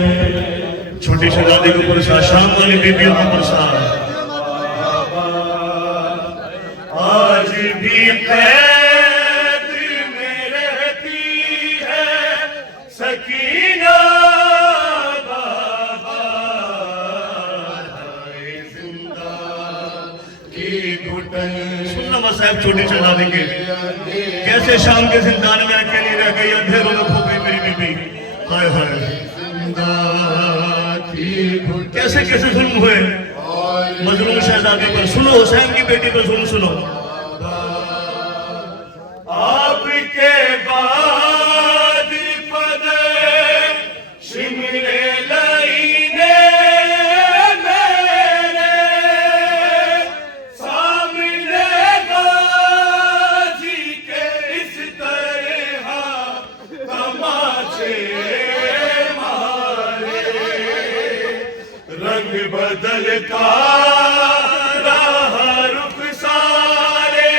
छोटी शहजादी को प्रसाद, शाम वाली बीबियों को प्रसाद। आज भी कैद में रहती है सकीना बाबा, जिंदा की घुटन। सुनना मसाहब छोटी शहजादी के कैसे शाम के जिंदान में अकेली रह गई, अंधेरों में खो गई मेरी बीबी। हाय हाय, कैसे कैसे जुल्म हुए मजलूम शहजादी पर। सुनो हुसैन की बेटी पर जुल्म सुनो। आपके बाद पद शिमले लईने मेरे सामने गाजी के इस तरह तमाचे रंग बदलता रहा रुख सारे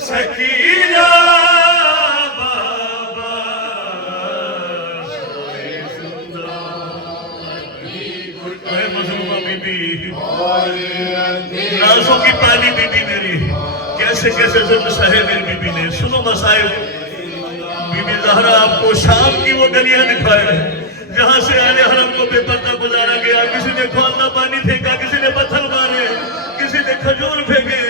सकीना बाबा, मजलूमा बीबी, नाज़ों की पाली बीबी मेरी, कैसे कैसे जुल्म सहे मेरी बीबी ने। सुनो मसाइब, बीबी ज़हरा आपको शाम की वो गलियां दिखाए जहां से आले हरम को बेपर्दा गुजारा गया। किसी ने खोलना पानी फेंका, किसी ने पत्थर मारे, किसी ने खजूर फेंके।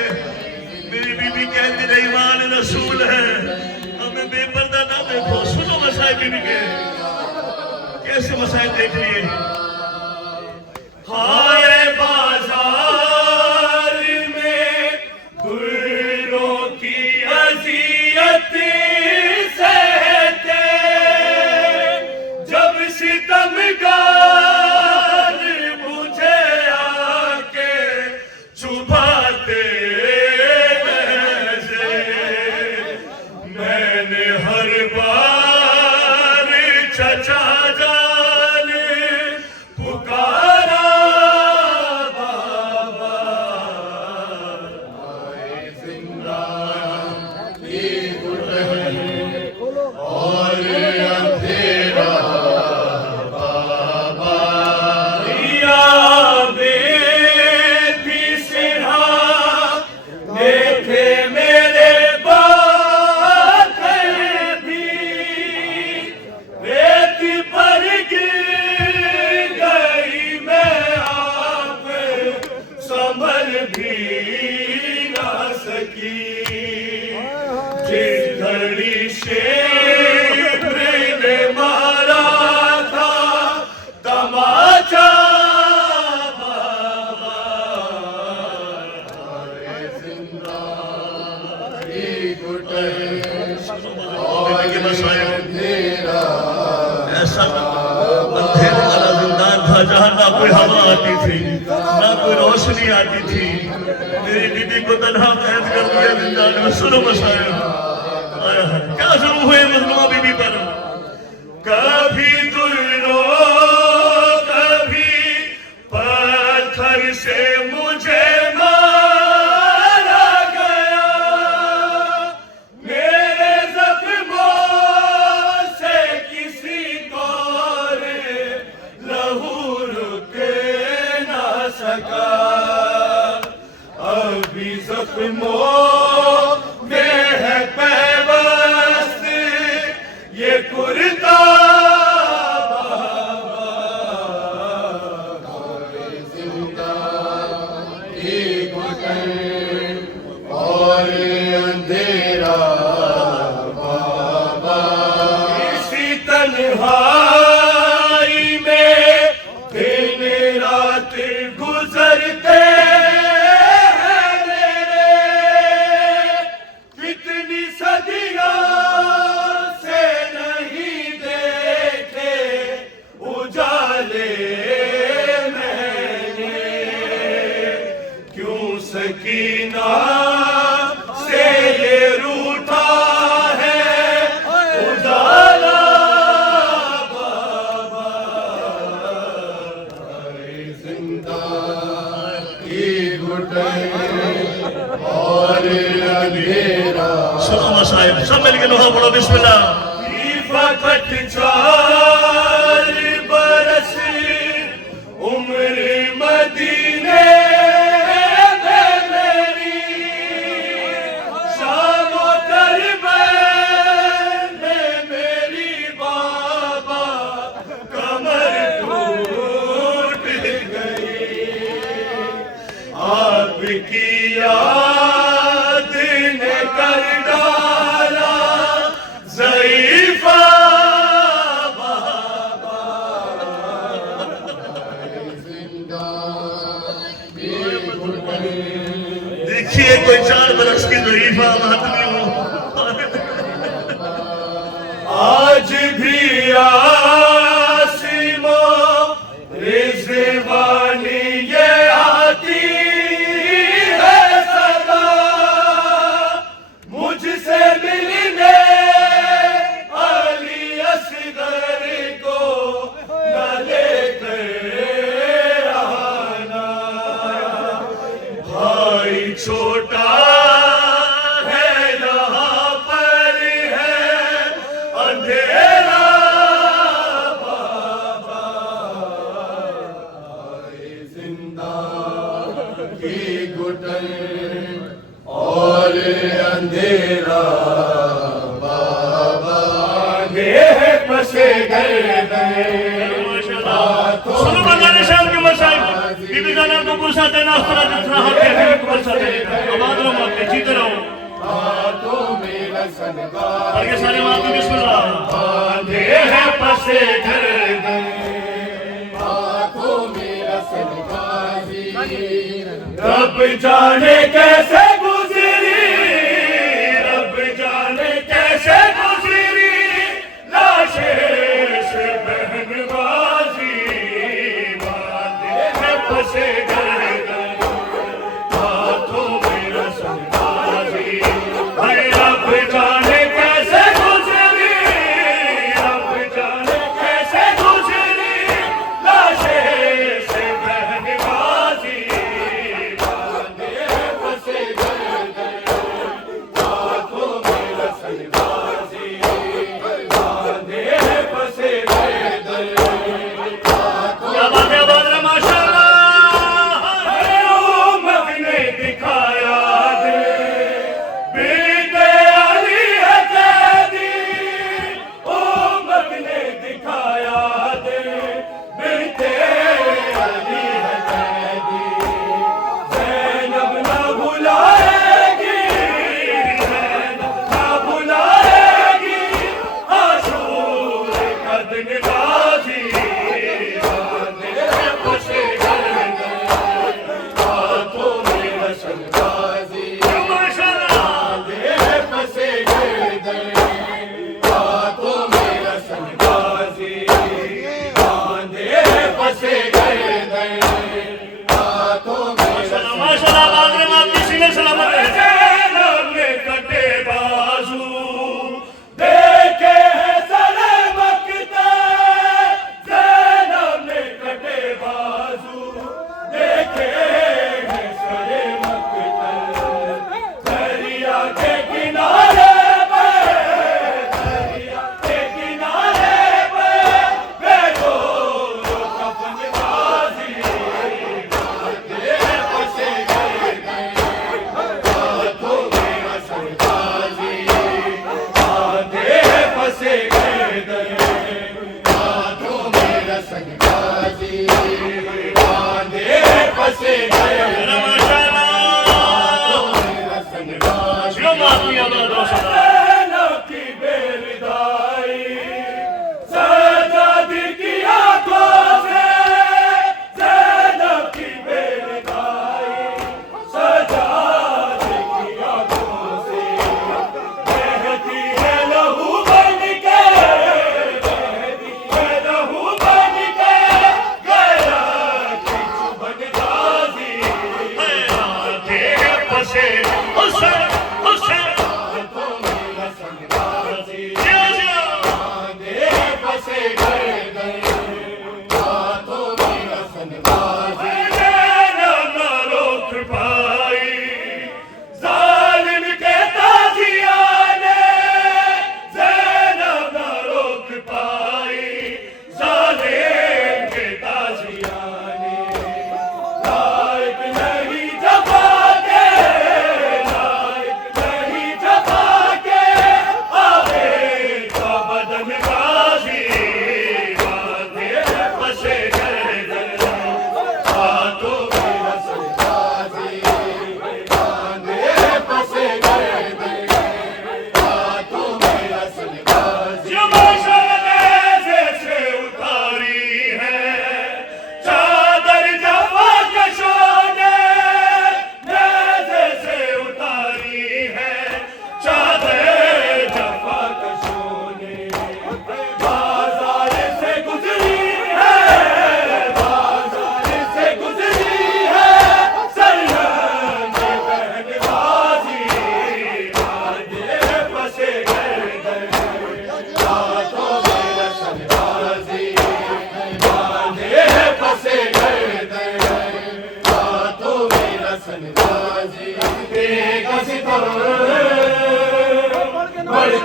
मेरी बीबी कहती रही ईमान रसूल है, हमें बेपर्दा ना देखो। सुनो मसाइब बीबी के कैसे मसाइब देख लिए। हाय बाजार में गुलों की अज़ियत सहते, जब सितमगार मुझे आके चुभाते नज़र, मैंने हर बार चचा जान पुकारा बाबा, जिंदा की घुटन और अंधेरा जहाँ ना कोई हवा आती थी, ना कोई रोशनी आती थी। मेरी बीबी को तन्हा कैद कर दिया जिंदान में। सुनो मसाइब, क्या जुल्म हुए मजलूमा बीबी पर। कभी दुर्रो कभी पत्थर से मुझे मारा गया, मेरे जख्मों से किसी को लहू सका। अभी जख्मों में है पैवस्त ये कुर्ता बाबा, जिंदा की घुटन और अंधेरा बाबा, इसी तन्हाई में दिन रात गुजरते हैं मेरे, कितनी सदियों से नहीं देखे उजाले मैंने, क्यों सकीना से ये रूठा है उजाला बाबा, जिंदा की घुटन और अंधेरा। सुनो मसाइब, सब मिलकर लोहा पढ़ो बिस्मिल्लाह। फट चार बर आज भी आसिमों रिजवानी ये आती है सदा, मुझसे मिलने अली असगर को न लेकर आना। भाई छोटा है यहाँ पर है अंधेरा, बाबा जिंदा की घुटन और अंधेरा, बाबा आगे पसे सुनो मजाने शाम के मसाइल बीबी जाना को गुस्सा देना अपना जितना हक है को गुस्सा देना। आबाद रहो माते जीते रहो आगे सारे माते बिस्मिल्लाह। आगे है पसे घर रब जाने कैसे गुजरी, रब जाने कैसे गुजरी लाशे से बहनबाजी, बांधे है फंसे गर्दन हाथों में रसमबाजी। हाय रब जाने कैसे गुजरी, रब जाने कैसे गुजरी लाशे से बहनबाजी,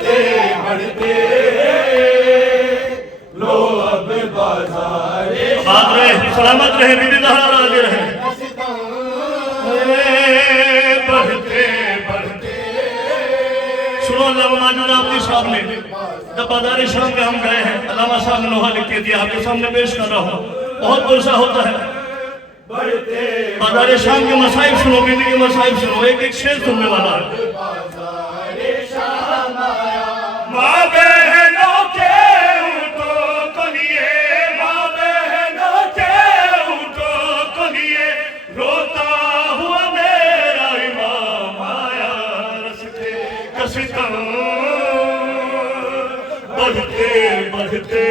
बढ़ते बढ़ते लो अब बाजारे बात रहे, सलामत रहे, बीबी ज़हरा राज़ी रहे। बढ़ते बढ़ते सुनो अल्लामा माजिद आपकी साहब ने जब बाजार शाम में हम गए हैं, अल्लामा साहब ने लोहा लिख के दिया, आपके सामने पेश कर रहा हूँ। बहुत गुस्सा होता है। बढ़ते बाजार शाम के मसाइब सुनो, बीबी के मसाइब सुनो, एक एक शेर सुनने वाला है। माँ बहनों के ऊँटों को लिए, माँ बहनों के ऊँटों को लिए रोता हुआ मेरा इमाम आया रस्ते कसिता बढ़ते बढ़ते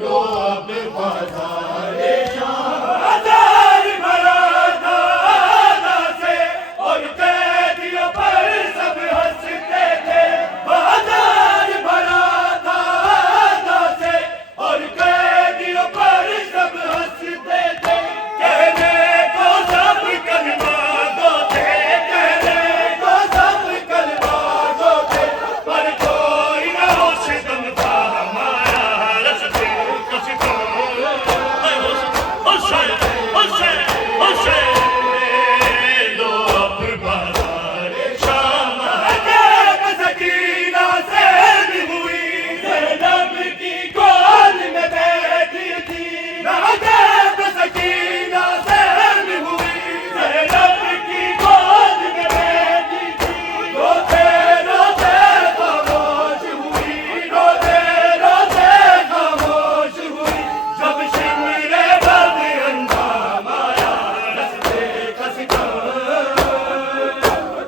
लो अब बाज़ारे बाजार भरा दादा से और कैदियों पर सब हंसते थे। बाजार भरा दादा से और कैदियों पर सब हंसते थे। कहने को सब कलमा दो थे, कहने को सब कलमा दो थे, पर कोई ना हो सितम था हमारा रस्ते कसिता लो अब बाज़ारे शाम सकीना से भी हुई ज़ैनब की गोद में बैठी थी। नाज़ेब सकीना से भी हुई ज़ैनब की गोद में बैठी थी। रोते रोते खामोश हुई, रोते रोते खामोश हुई, जब शिमरे बद अंजाम आया रस्ते कसिता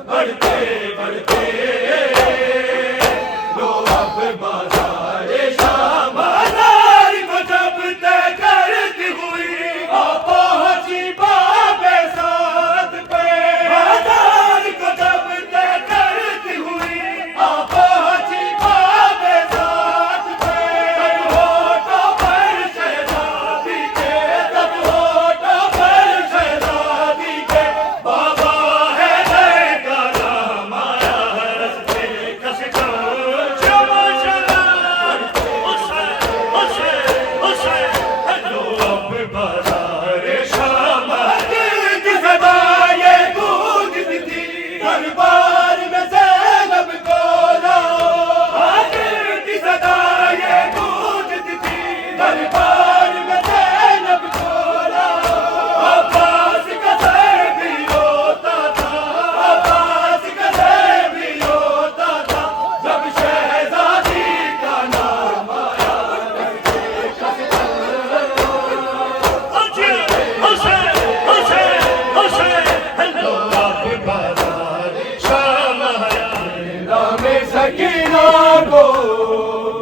बढ़ते बढ़ते लो अब बाज़ारे शाम। बाज़ार को जब तय करती हुई आ पहुंची बाबे साथ पे। बाज़ार को जब तय करती हुई आ पहुंची बाबे साथ पे। तब होठों पर शहज़ादी के, तब होठों पर शहज़ादी के बाबा है नए का नाम आया रस्ते कसिता लो अब बाज़ारे शाम। दिल की सदा ये गूंजती थी दरबार में ज़ैनब को लाओ। दिल की सदा ये गूंजती थी दरबार में ज़ैनब को लाओ। अब्बास का सर भी रोता था, अब्बास का सर भी रोता था, जब शहज़ादी का नाम आया रस्ते कसिता लो अब बाज़ारे शाम आया। नाम सकीना को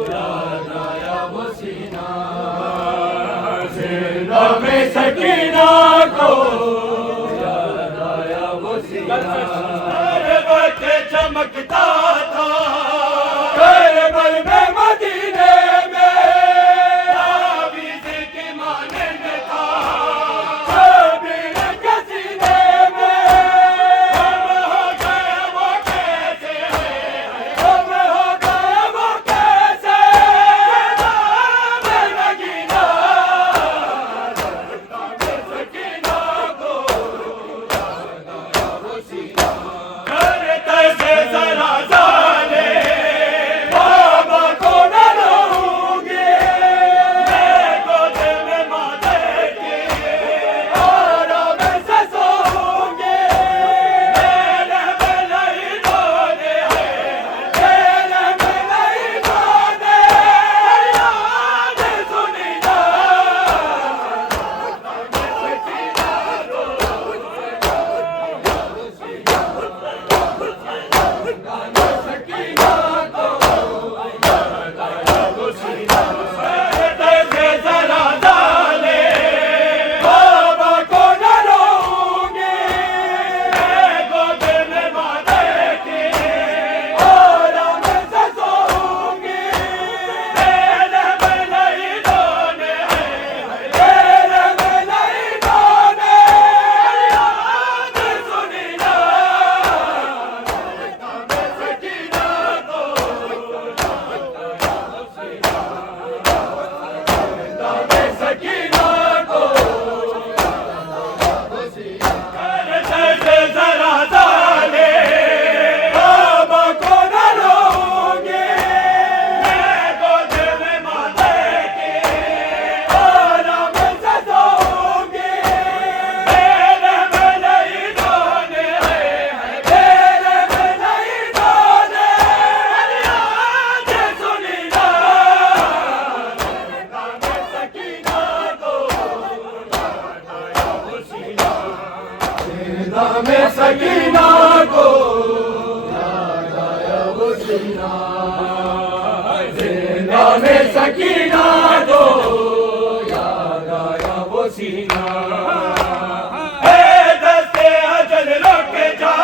याद आया वो सीना, नाम सकीना को याद आया वो सीना। हर वक्त चमकता था करबल में मदीने में, तावीज़ के मानंद था शबीर के सीने में। हम हो गए वो कैसे हैं, हम हो गए वो कैसे, नाम नगीना सकीना को याद आया वो सीना। करते से जरा जाने जिंदा में सकीना को याद आया वो सीना ए दस्ते अजल रुक जा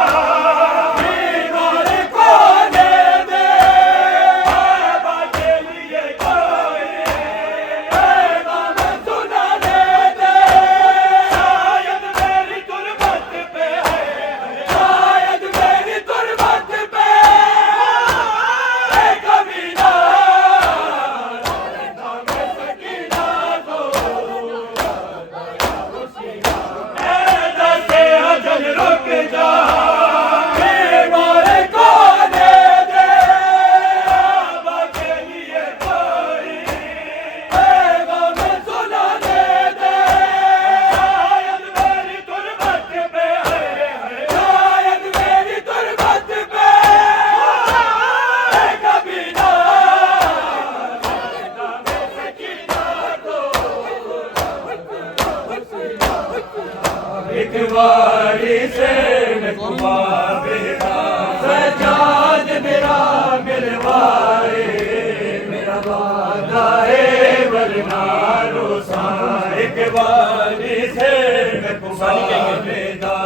बीमार को दे दे बाके लिए कोई पैगाम सुना दे दे शायद मेरी तुरबत पे है शायद मेरी तुरबत पे है कभी ना सकीना को दस्ते अजल रुक जा बीमार को दे दे बाके लिए कोई पैगाम सुना दे दे शायद मेरी तुरबत पे है शायद मेरी तुरबत पे है कभी ना एक बारी से नकुआ बेटा सजाद मेरा मिलवाए मेरा वादा है वरना रोसा एक बारी से नकुआ बेटा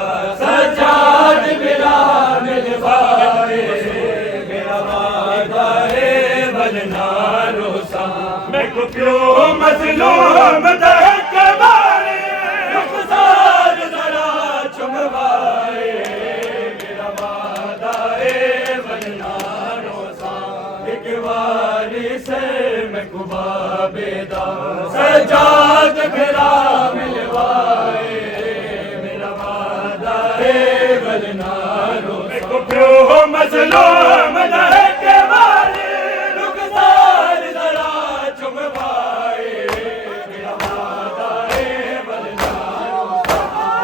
सजाद मेरा मिलवाए मेरा वादा है वरना रोसा मैं को क्यों मजलूम दहक मारे रुखसार जरा चुमवाए मेरा वादा है वरना रोसा एक बारी से मैं कुबा बेदा सजाद मेरा मिलवाए मेरा वादा है वरना रोसा मैं को क्यों मजलूम दहक मारे रुखसार जरा चुमवाए मेरा वादा है वरना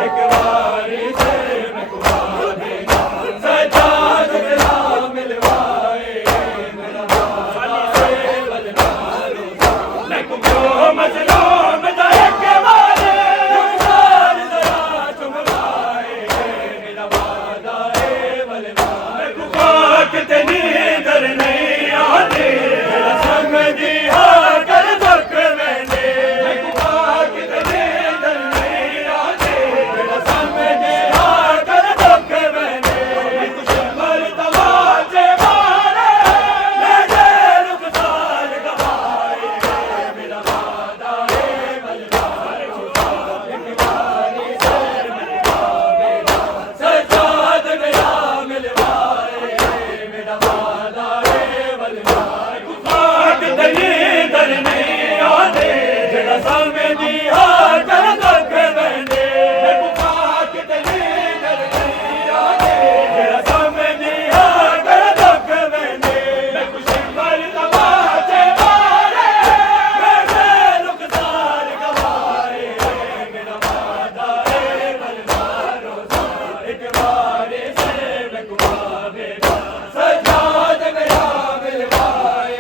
एक बारी से मैं कुबा बेदा सजाद मेरा मिलवाए मेरा वादा है वरना रोसा मैं को क्यों मजलूम दहक मारे रुखसार जरा चुमवाए मेरा वादा है वरना मैं कुबा कितनी दर नहीं आती मेरा संग दिया कर दुख मैंने मैं कुबा कितनी दर नहीं आती मेरा संग दिया कर दुख मैंने कुछ मरतबा से मारे मेरे रुखसार गवाए मेरा वादा है वरना रोसा एक बारी से मेरा बेटा सजाद मेरा मिलवाए मेरा वादा है वरना कुफाक दली दर नहीं आते जड़ा सामने दिया कर दुख मैंने कुफाक दली दर नहीं आते जड़ा सामने दिया कर दुख मैंने मैं कुछ मरतबा से मारे मेरे रुखसार गवाए मेरा वादा है वरना रोसा एक बारी से मैं कुबा बेटा सजाद मेरा मिलवाए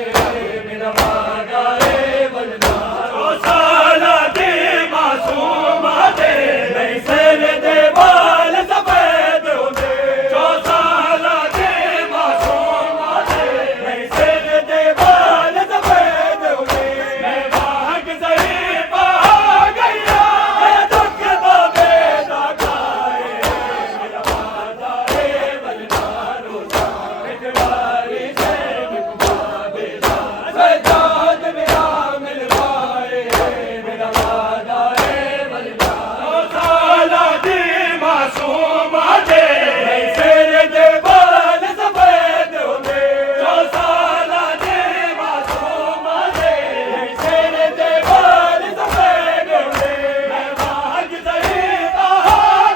मेरा वादा है वरना रोसा ला दे मासूम दे नहीं सर दे बाल सफेद होते चौसा ला दे मासूम दे नहीं सर दे बाल सफेद होते मैं भाग सही पा गया मैं दुख बाबे दा खाए मेरा वादा है वरना रोसा एक बारी से मैं कुबा बेटा सजाद मेरा मिलवाए मेरा वादा है वरना रोसा ला दे मासूम दे नहीं सर दे बाल सफेद होते चौसा ला दे मासूम दे नहीं सर दे बाल सफेद होते मैं भाग सही पा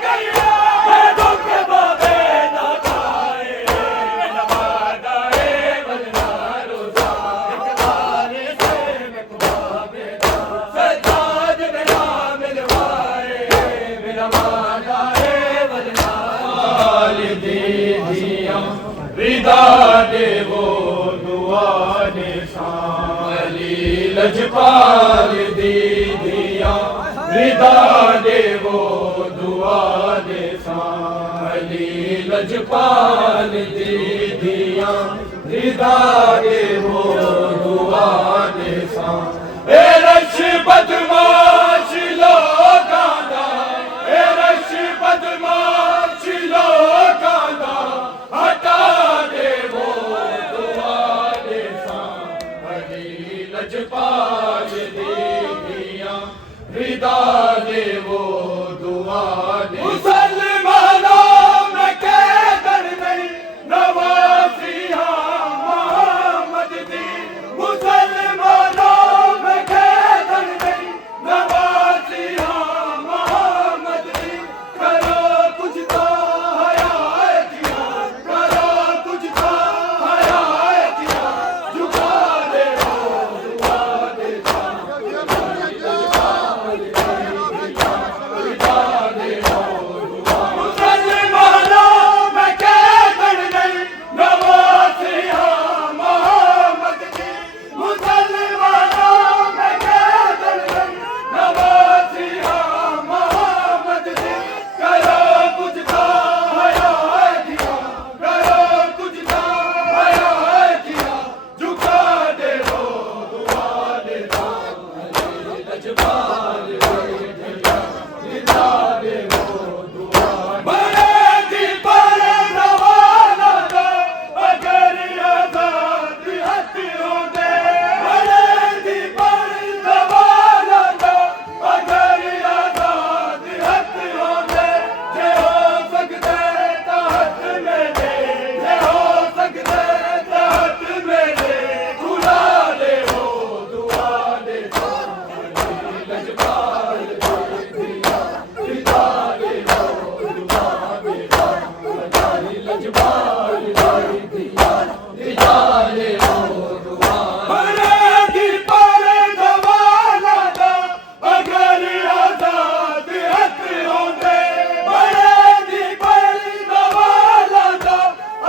गया मैं दुख बाबे दा खाए मेरा वादा है वरना रोसा एक बारी से मैं कुबा बेटा सजाद मेरा मिलवाए मेरा वादा है वरना वालिदी दिया विदा दे वो दुआ निशान अली लजपाल दी दिया विदा दे वो दुआ निशान अली लजपाल दी दिया रिदा दे वो दुआ दे सा ए रश बदमाश लोकां दा ए रश बदमाश लोकां दा हटा दे वो दुआ दे सा अली लजपाल दी दियां रिदा दे वो दुआ दे मुसलमानों में कैदर नहीं नवासिया मोहम्मद दी मुसलमानों में कैदर नहीं नवासिया मोहम्मद दी करो कुछ तो हया किया करो कुछ तो हया किया झुका दे वो दुआ दे सा मुसलमानों में कैदर नहीं नवासिया मोहम्मद दी मुसलमानों में कैदर नहीं नवासिया मोहम्मद दी करो कुछ तो हया किया करो कुछ तो हया किया झुका दे वो दुआ दे सा लजपाल रिदा दे वो दुआ बड़े दी पर रवाना दा अगर आजाद हथ होंदे बड़े दी पर रवाना दा अगर आजाद हथ होंदे जे हो सकदे तां हथ मेरे जे हो सकदे तां हथ मेरे खुला दे वो दुआ दे सा लजपाल रिदा दे वो दुआ दे सा लजपाल रिदा दे वो दुआ बड़े दी पर दवाला दा अगर आजाद हथ होंदे बड़े दी पर दवाला दा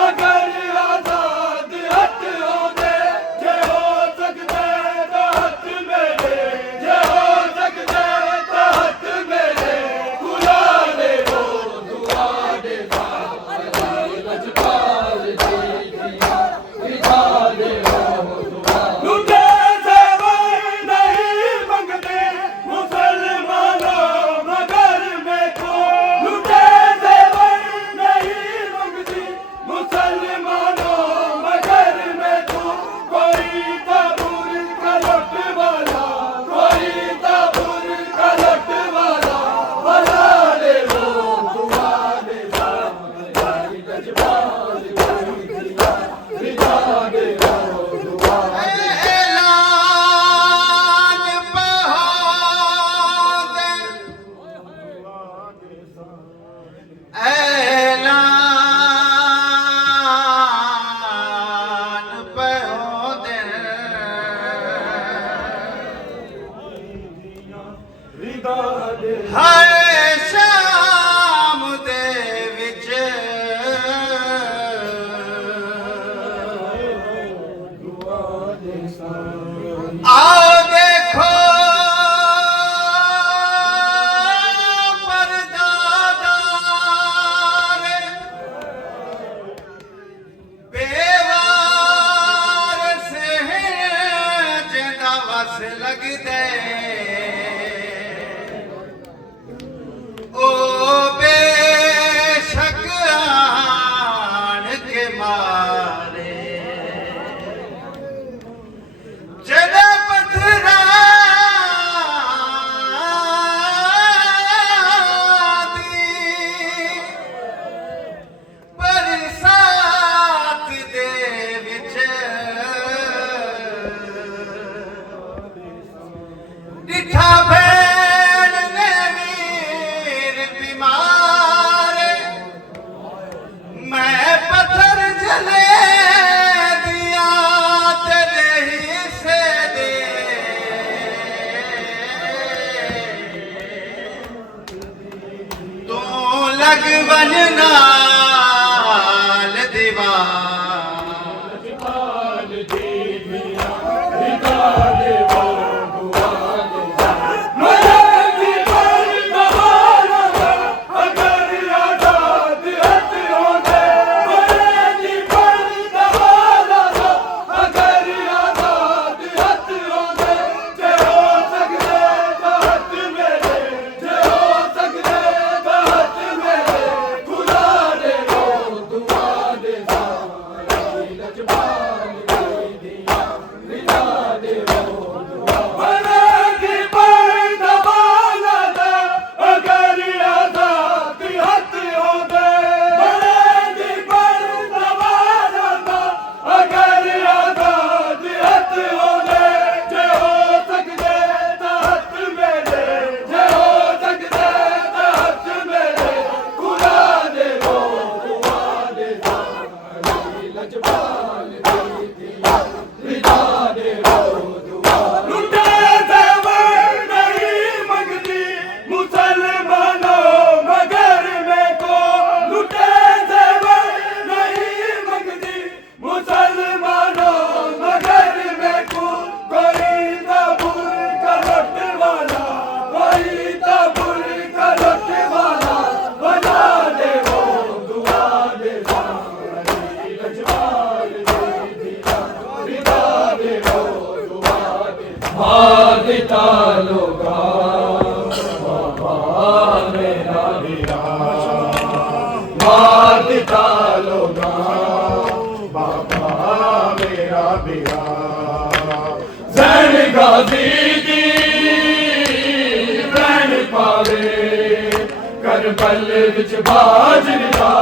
अगर आजाद हथ होंदे जे हो सकदे तां हथ मेरे जे हो सकदे तां हथ मेरे खुला दे वो दुआ दे सा लजपाल रिदा दे वो दुआ लुटे से वही नहीं मंगते मुसलमानों मगर में को लुटे से वही नहीं मंगती मुसलमानों मगर में को कोई ताबूर का लुट वाला कोई ताबूर का लुट वाला बना ले वो दुआ दे सा लजपाल रिदा दे वो दुआ ऐलान पे हो दे ऐलान पे हो दे रिदा दे हाय शाम दे विच दुआ दे सा आओ देखो परदादार बेवार से जिंदा वस लग दे ओ बेशक आन के मारे जदा पथरा दी बरसात दे विच मार दिता लोगा बाबा मेरा वीरा मार दिता लोगा बाबा मेरा वीरा जैन गाजी दी बैन पावे करबल विच बाजरा